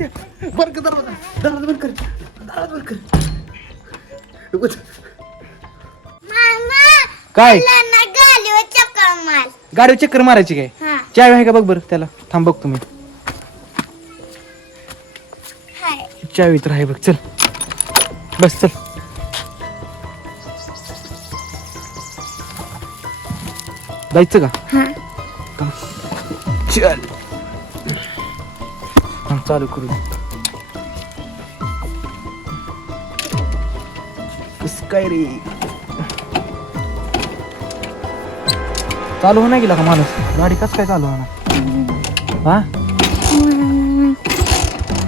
बंद कर दरवाजा, दरवाजा बंद कर, दरवाजा बंद कर. काय गाडीवर चक्कर मारायची काय? चावी आहे का बघ बरं त्याला. थांब बघ तुम्ही. चावी तर आहे बघ. चल बस चल. जायचं का? चल चालू करू. कस काय रे चालू होणार गेला का माणूस? गाडी कस काय चालू होणार? हा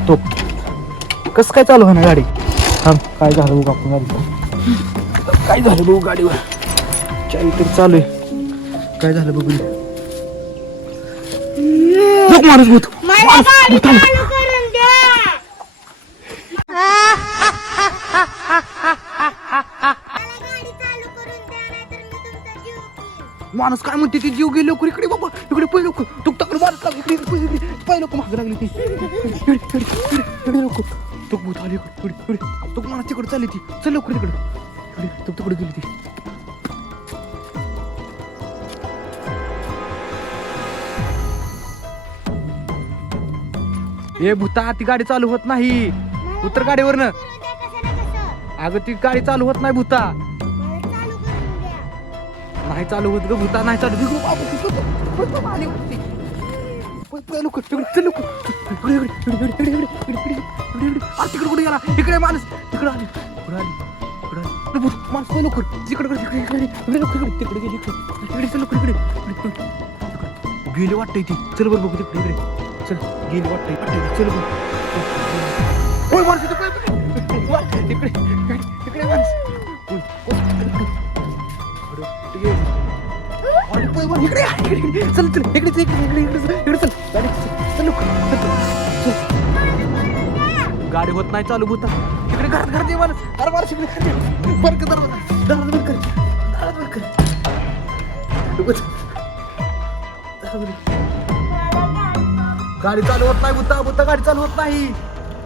तो कस काय चालू होणार गाडी? थांब काय झालं बघू आपण गाडी. काय झालं बघू गाडीवर. चावी तर चालू आहे. काय झालं बघू. माणूस भूत. माणूस काय म्हणते ती जीव गेली लवकर इकडे बाबा. इकडे पहिले लवकर तुक तक मारत लागली. इकडे पहिले लवकर मागे लागली ती. लवकर तुक भूत आली इकडे. तुक माणूस तिकडे चालली ती. चल लवकर इकडे. तुक तिकडे गेली ती. ए भूता ती गाडी चालू होत नाही. उतर गाडीवरनं. अगं ती गाडी चालू होत नाही भूता. नाही चालू होत ग भूता. नाही चालू. तिकडे कुठे गेला? इकडे माणूस तिकडे आली. माणूस लवकर तिकडे तिकडे गेली. गेली वाटतंय ती. चल बरं बघू तिकडे. चल गेली वाटतंय. चल बघ. माणूस तिकडे माणूस. चल चल इकडे चल. गाडी होत नाही चालू भूता. इकडे घरात ये माणूस. अरे माणूस इकडे बंद कर दरवाजा, दरवाजा बंद कर, दरवाजा बंद कर. गाडी चालू होत नाही भूता. गाडी चालू होत नाही.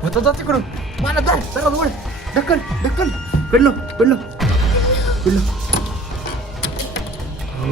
भूता जा तिकडून. मला जा दरवाजा उघड. ढक्कन पडलो. हो